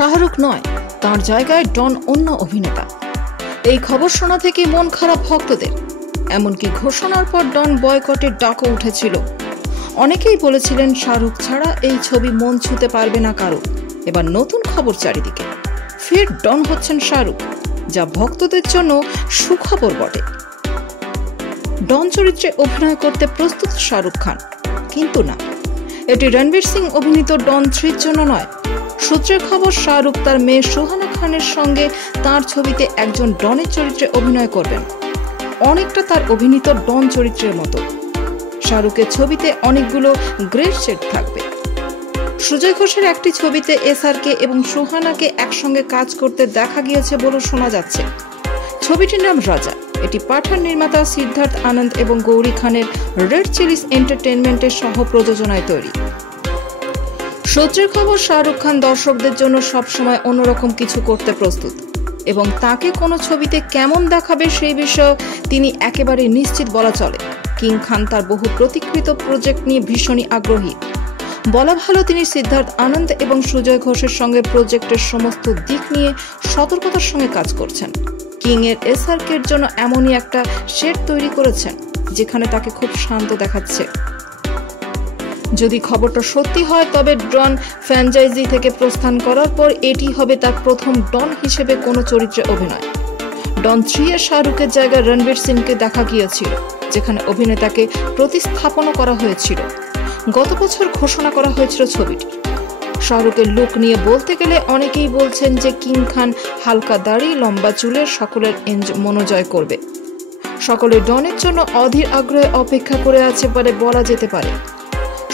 শাহরুখ নয়, তার জায়গায় ডন অন্য অভিনেতা। এই খবর শোনা থেকে মন খারাপ ভক্তদের। এমনকি ঘোষণার পর ডন বয়কটের ডাকও উঠেছিল। অনেকেই বলেছিলেন শাহরুখ ছাড়া এই ছবি মন ছুঁতে পারবে না কারো। এবার নতুন খবর চারিদিকে, ফের ডন হচ্ছেন শাহরুখ, যা ভক্তদের জন্য সুখবর বটে। ডন চরিত্রে অভিনয় করতে প্রস্তুত শাহরুখ খান, কিন্তু না, এটি রণবীর সিং অভিনীত ডন 3-র জন্য নয়। সূত্রের খবর, শাহরুখ তার মেয়ে সুহানা খানের সঙ্গে তার ছবিতে একজন ডনের চরিত্রে অভিনয় করবেন, অনেকটা তার অভিনীত ডন চরিত্রের মতো। শাহরুখের ছবিতে অনেকগুলো গ্রে শেড থাকবে। সুজয় ঘোষের একটি ছবিতে এসআরকে এবং সুহানাকে একসঙ্গে কাজ করতে দেখা গিয়েছে বলে শোনা যাচ্ছে। ছবিটির নাম রাজা। এটি পাঠান নির্মাতা সিদ্ধার্থ আনন্দ এবং গৌরী খানের রেড চিলিস এন্টারটেইনমেন্টের সহ প্রযোজনায় তৈরি। সূত্রের খবর, শাহরুখ খান দর্শকদের জন্য সবসময় অন্যরকম কিছু করতে প্রস্তুত এবং তাকে কোনো ছবিতে কেমন দেখাবে সেই বিষয়ে তিনি একেবারে নিশ্চিত বলা চলে। কিং খান তার বহু প্রতীক্ষিত প্রজেক্ট নিয়ে ভীষণই আগ্রহী। বলা ভালো, তিনি সিদ্ধার্থ আনন্দ এবং সুজয় ঘোষের সঙ্গে প্রজেক্টের সমস্ত দিক নিয়ে সতর্কতার সঙ্গে কাজ করছেন। কিং এর এসআরকের জন্য এমনই একটা সেট তৈরি করেছেন যেখানে তাকে খুব শান্ত দেখাচ্ছে। যদি খবরটা সত্যি হয়, তবে ডন ফ্র্যাঞ্চাইজি থেকে প্রস্থান করার পর এটি হবে তার প্রথম ডন হিসেবে কোনো চরিত্রে অভিনয়। ডন 3-এ শাহরুখের জায়গায় রণবীর সিংকে দেখা গিয়েছিল, যেখানে অভিনেতাকে প্রতিস্থাপনও করা হয়েছিল। গত বছর ঘোষণা করা হয়েছিল ছবিটি। শাহরুখের লুক নিয়ে বলতে গেলে অনেকেই বলছেন যে কিং খান হালকা দাড়ি, লম্বা চুলের সকলের মনোজয় করবে। সকলে ডনের জন্য অধীর আগ্রহে অপেক্ষা করে আছে বলে বলা যেতে পারে।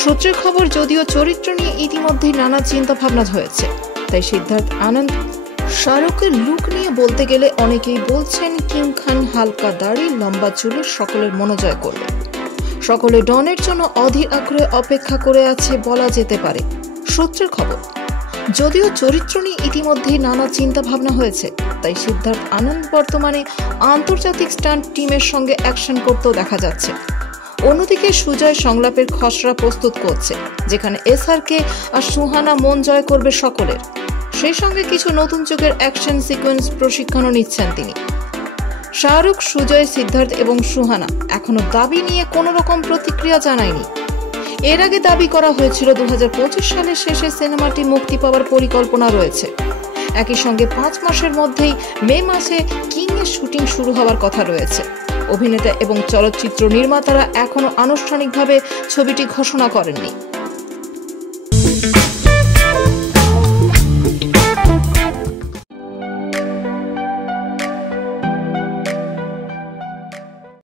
সূত্রের খবর, যদিও চরিত্র নিয়ে ইতিমধ্যেই নানা চিন্তা ভাবনা হয়েছে, তাই সিদ্ধার্থ আনন্দ শাহরুখের লুক নিয়ে বলতে গেলে অনেকেই বলছেন কিং খান হালকা দাড়ি, লম্বা চুলের সকলের মনোজয় করবে। সকলে ডনের জন্য অধীর আগ্রহে অপেক্ষা করে আছে বলা যেতে পারে। সূত্রের খবর, যদিও চরিত্র নিয়ে ইতিমধ্যেই নানা চিন্তা ভাবনা হয়েছে, তাই সিদ্ধার্থ আনন্দ বর্তমানে আন্তর্জাতিক স্টান্ট টিমের সঙ্গে অ্যাকশন করতেও দেখা যাচ্ছে। অন্যদিকে সুজয় সংলাপের খসড়া প্রস্তুত করছে, যেখানে এসআরকে আর সুহানা মন জয় করবে সকলের। সেই সঙ্গে কিছু নতুন যুগের অ্যাকশন সিকোয়েন্স প্রশিক্ষণও নিচ্ছেন তিনি। শাহরুখ, সুজয়, সিদ্ধার্থ এবং সুহানা এখনো দাবি নিয়ে কোনো রকম প্রতিক্রিয়া জানায়নি। এর আগে দাবি করা হয়েছিল 2025 সালের শেষে সিনেমাটি মুক্তি পাওয়ার পরিকল্পনা রয়েছে। একই সঙ্গে 5 মাসের মধ্যেই মে মাসে কিং এর শুটিং শুরু হওয়ার কথা রয়েছে। অভিনেতা এবং চলচ্চিত্র নির্মাতারা এখনো আনুষ্ঠানিকভাবে ছবিটি ঘোষণা করেননি।